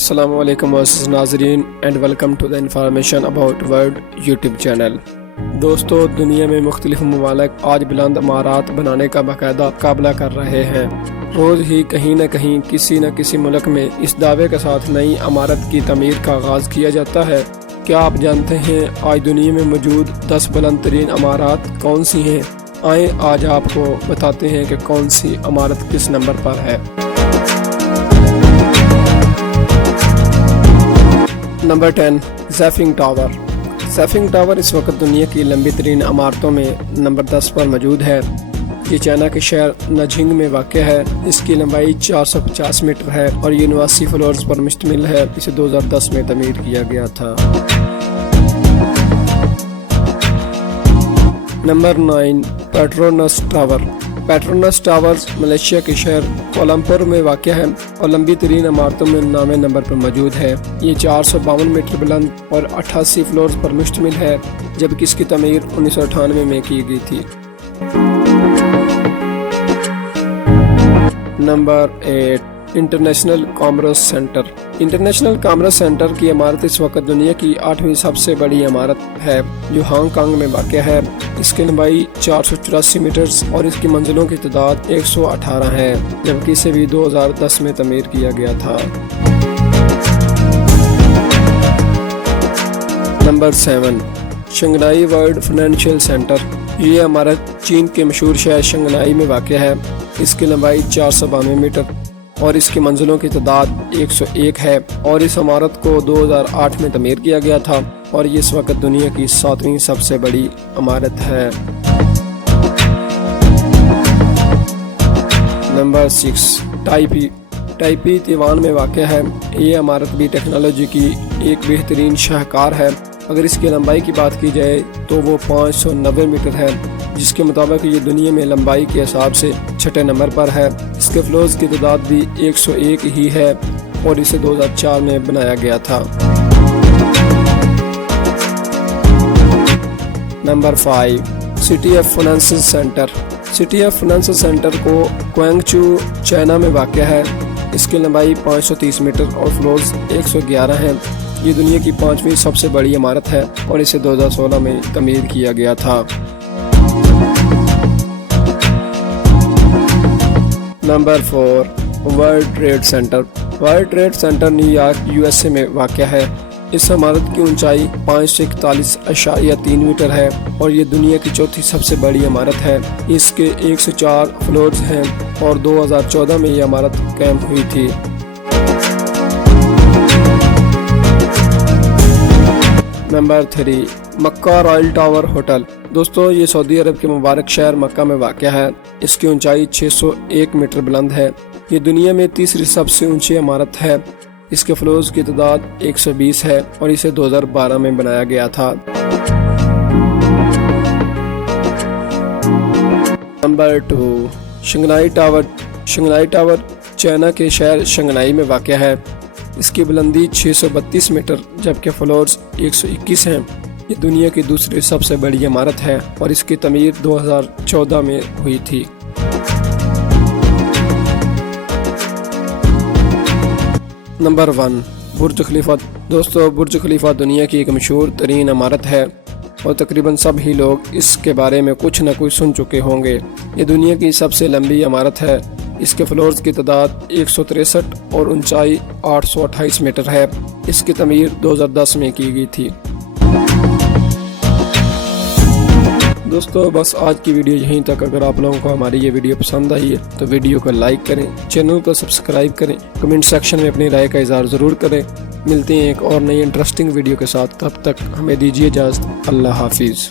السلام علیکم ناظرین and welcome to the information about world YouTube channel. دوستو، دنیا میں مختلف ممالک آج بلند عمارات بنانے کا باقاعدہ مقابلہ کر رہے ہیں۔ روز ہی کہیں نہ کہیں کسی نہ کسی ملک میں اس دعوے کے ساتھ نئی عمارت کی تعمیر کا آغاز کیا جاتا ہے۔ کیا آپ جانتے ہیں آج دنیا میں موجود 10 بلند ترین عمارات کون سی ہیں؟ آئیں آج آپ کو بتاتے ہیں کہ کون سی عمارت کس نمبر پر ہے۔ Number 10، Zifeng tower. Zifeng tower اس وقت دنیا کی لمبی ترین عمارتوں میں نمبر 10 پر موجود ہے۔ یہ چائنا کے شہر ناجنگ میں واقع ہے۔ اس کی لمبائی 450 میٹر ہے اور یہ 89 فلورز پر مشتمل ہے۔ اسے 2010 میں تعمیر کیا گیا تھا۔ Number 9، Petronas tower. Petronas tower Malaysia کے شہر کولمپور میں واقع ہے اور لمبی ترین عمارتوں میں 9ویں نمبر پر موجود ہے۔ یہ 452 میٹر بلند اور 88 فلورز پر مشتمل ہے، جبکہ اس کی تعمیر 1998 میں کی گئی تھی۔ Number 8، international commerce centre. International commerce centre کی عمارت اس وقت دنیا کی 8ویں سب سے بڑی عمارت ہے، جو ہانگ کانگ میں واقع ہے۔ اس کی لمبائی 484 میٹرز اور اس کی منزلوں کی تعداد 118 ہے، جبکہ اسے بھی 2010 میں تعمیر کیا گیا تھا۔ Number 7، Shanghai world financial centre. یہ عمارت چین کے مشہور شہر شنگھائی میں واقع ہے۔ اس کی لمبائی 492 میٹر اور اس کی منزلوں کی تعداد 101 ہے اور اس عمارت کو 2008 میں تعمیر کیا گیا تھا اور یہ اس وقت دنیا کی 7ویں سب سے بڑی عمارت ہے۔ نمبر 6، ٹائپی۔ ٹائپی تیوان میں واقع ہے۔ یہ عمارت بھی ٹیکنالوجی کی ایک بہترین شاہکار ہے۔ اگر اس کی لمبائی کی بات کی جائے تو وہ 590 میٹر ہے، جس کے مطابق یہ دنیا میں لمبائی کے حساب سے 6 نمبر پر ہے۔ اس کے فلورز کی تعداد بھی 101 ہی ہے اور اسے 2004 میں بنایا گیا تھا۔ Number 5، city of finance centre. City of finance centre کو کوانگچو چائنا میں واقع ہے۔ اس کی لمبائی 530 میٹر اور فلورز 111 ہیں۔ یہ دنیا کی 5ویں سب سے بڑی عمارت ہے اور اسے 2016 میں تعمیر کیا گیا تھا۔ Number 4، World Trade Center. World Trade Center New York USA میں واقع ہے۔ اس عمارت کی اونچائی 541.3 میٹر ہے اور یہ دنیا کی 4تھی سب سے بڑی عمارت ہے۔ اس کے 104 فلورز ہیں اور 2014 میں یہ عمارت قائم ہوئی تھی۔ نمبر 3، مکہ رائل ٹاور ہوٹل۔ دوستو، یہ سعودی عرب کے مبارک شہر مکہ میں واقع ہے۔ اس کی اونچائی 601 میٹر بلند ہے۔ یہ دنیا میں 3ری سب سے اونچی عمارت ہے۔ اس کے فلورز کی تعداد 120 ہے اور اسے 2012 میں بنایا گیا تھا۔ Number 2، Shanghai tower. Shanghai tower China کے شہر شنگھائی میں واقع ہے۔ اس کی بلندی 632 میٹر جبکہ فلورز 121 ہیں۔ یہ دنیا کی 2ری سب سے بڑی عمارت ہے اور اس کی تعمیر 2014 میں ہوئی تھی۔ نمبر 1، برج خلیفہ۔ دوستو، برج خلیفہ دنیا کی ایک مشہور ترین عمارت ہے اور تقریباً سب ہی لوگ اس کے بارے میں کچھ نہ کچھ سن چکے ہوں گے۔ یہ دنیا کی سب سے لمبی عمارت ہے۔ اس کے فلورز کی تعداد 163 اور اونچائی 828 میٹر ہے۔ اس کی تعمیر 2010 میں کی گئی تھی۔ دوستو، بس آج کی ویڈیو یہیں تک۔ اگر آپ لوگوں کو ہماری یہ ویڈیو پسند آئی ہے تو ویڈیو کو لائک کریں، چینل کو سبسکرائب کریں، کمنٹ سیکشن میں اپنی رائے کا اظہار ضرور کریں۔ ملتے ہیں ایک اور نئی انٹرسٹنگ ویڈیو کے ساتھ، تب تک ہمیں دیجیے اجازت۔ اللہ حافظ۔